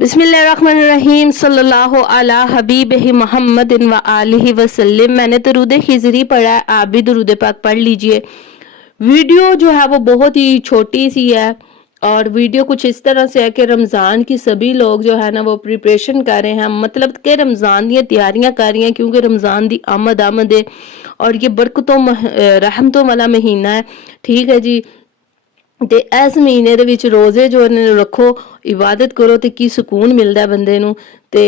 बिस्मिल्लाहिर्रहमानिर्रहीम सल्लल्लाहु अला हबीबिही मोहम्मद व आलिहि वसल्लम। मैंने दरूद खिजरी पढ़ा है, आप भी दरूद पाक पढ़ लीजिए। वीडियो जो है वो बहुत ही छोटी सी है और वीडियो कुछ इस तरह से है कि रमज़ान की सभी लोग जो है ना वो प्रिपरेशन कर रहे हैं, मतलब कि रमज़ान दी तैयारियां कर रही हैं, क्योंकि रमज़ान दी आमद है और ये बरकतों रहमतों वाला महीना है। ठीक है जी। ਤੇ ਇਸ ਮਹੀਨੇ ਦੇ ਵਿੱਚ ਰੋਜ਼ੇ ਜੋ ਨੇ ਰੱਖੋ, ਇਬਾਦਤ ਕਰੋ ਤੇ ਕੀ ਸਕੂਨ ਮਿਲਦਾ ਬੰਦੇ ਨੂੰ। ਤੇ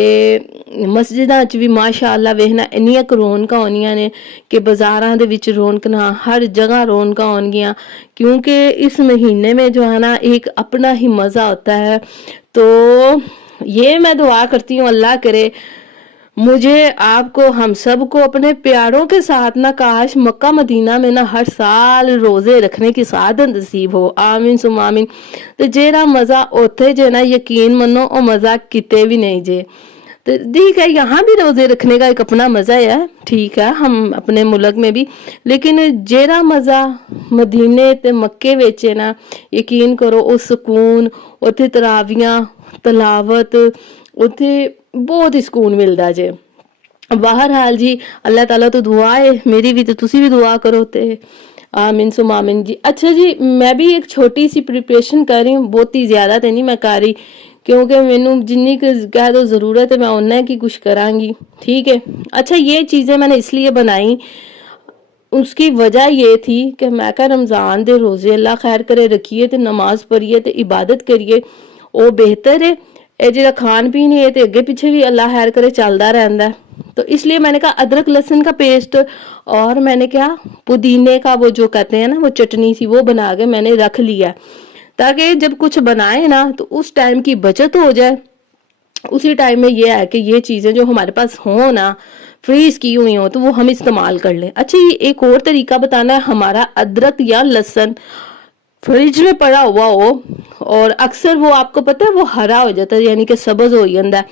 ਮਸਜਿਦਾਂ 'ਚ ਵੀ ਮਾਸ਼ਾਅੱਲਾ ਵੇਖਣਾ ਇੰਨੀਆਂ ਰੌਣਕਾਂ ਹੋਣੀਆਂ ਨੇ ਕਿ ਬਾਜ਼ਾਰਾਂ ਦੇ ਵਿੱਚ ਰੌਣਕਾਂ, हर जगह रौनका होंगियां, क्योंकि इस महीने में जो है ना एक अपना ही मज़ा होता है। तो ये मैं दुआ करती हूँ अल्लाह करे मुझे, आपको, हम सब को अपने प्यारों के साथ ना काश मक्का मदीना में ना हर साल रोजे रखने की सादत नसीब हो। आमीन सुम आमीन। तो जेरा मजा उथे जे ना यकीन मनो ओ मजा किते भी नहीं जे। तो ठीक है, यहाँ भी रोजे रखने का एक अपना मजा है, ठीक है, हम अपने मुल्क में भी, लेकिन जेरा मजा मदीने ते मक्के विच है ना, यकीन करो उस सुकून, उथे तरावियां तलावत, उथे बहुत ही सुकून मिलता जे। बहरहाल जी अल्लाह ताला तो दुआ है मेरी भी, तो तुसी भी दुआ करो ते आमीन सुम आमीन जी। अच्छा जी, मैं भी एक छोटी सी प्रिपरेशन कर रही हूँ, बहुत ही ज्यादा तो नहीं मैं कर रही, क्योंकि मैनू जिन्नी कह दो जरूरत है मैं उन्ना की कुछ करांगी। ठीक है। अच्छा, ये चीजें मैंने इसलिए बनाई, उसकी वजह ये थी कि मैं क्या रमजान दे रोजे अल्लाह खैर करे रखिए ते नमाज पढ़िए ते इबादत करिए, वो बेहतर है। ये जो खान पीन है तो अगे पीछे भी अल्लाह खैर करे चलता रहता है। तो इसलिए मैंने कहा अदरक लहसुन का पेस्ट और मैंने क्या पुदीने का वो जो कहते हैं ना वो चटनी सी, वो बना के मैंने रख लिया, ताकि जब कुछ बनाए ना तो उस टाइम की बचत हो जाए। उसी टाइम में ये है कि ये चीजें जो हमारे पास हो ना, फ्रीज की हुई हो, तो वो हम इस्तेमाल कर लें। अच्छा, ये एक और तरीका बताना है, हमारा अदरक या लहसुन फ्रिज में पड़ा हुआ हो और अक्सर वो आपको पता है वो हरा हो जाता है, यानी कि सब्ज हो जाता है,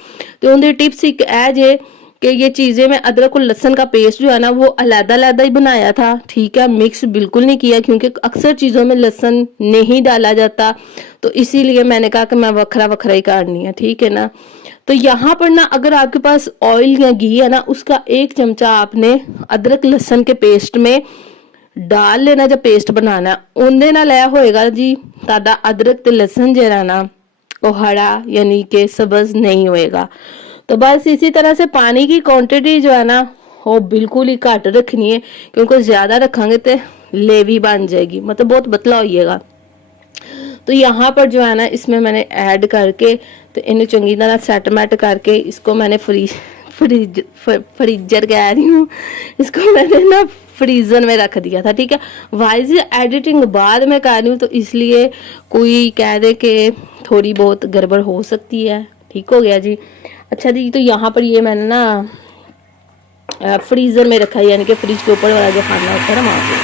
तो उनकी टिप्स एक है जे कि ये चीजें मैं अदरक और लहसुन का पेस्ट जो है ना वो अलग अलग ही बनाया था। ठीक है, मिक्स बिल्कुल नहीं किया, क्योंकि अक्सर चीजों में लहसुन नहीं डाला जाता, तो इसीलिए मैंने कहा कि मैं वखरा वखरा ही करनी है। ठीक है ना। तो यहाँ पर ना अगर आपके पास ऑयल या घी है ना, उसका 1 चमचा आपने अदरक लहसुन के पेस्ट में डाल लेना जब पेस्ट बनाना, ਉਹਦੇ ਨਾਲ ਇਹ ਹੋਏਗਾ जी तादा अदरक ते लहसुन जरा ना वो हरा यानी कि सब्ज नहीं होएगा। तो बस इसी तरह से पानी की क्वांटिटी जो है ना वो बिल्कुल ही घट रखनी है, क्योंकि ज्यादा रखेंगे तो लेवी बन जाएगी, मतलब बहुत पतला होइएगा। तो यहाँ पर जो है ना इसमें मैंने ऐड करके तो इन्हें चंगी तरह सेटमेट करके इसको मैंने फ्रीजर कह रही हूँ, इसको मैंने ना फ्रीजर में रख दिया था। ठीक है, वाइज एडिटिंग बाद में कर रही हूँ, तो इसलिए कोई कह दे कि थोड़ी बहुत गड़बड़ हो सकती है। ठीक हो गया जी। अच्छा जी, तो यहाँ पर ये मैंने ना फ्रीजर में रखा है, यानी कि फ्रिज के ऊपर वाला जो खाना होता है ना वहाँ पे।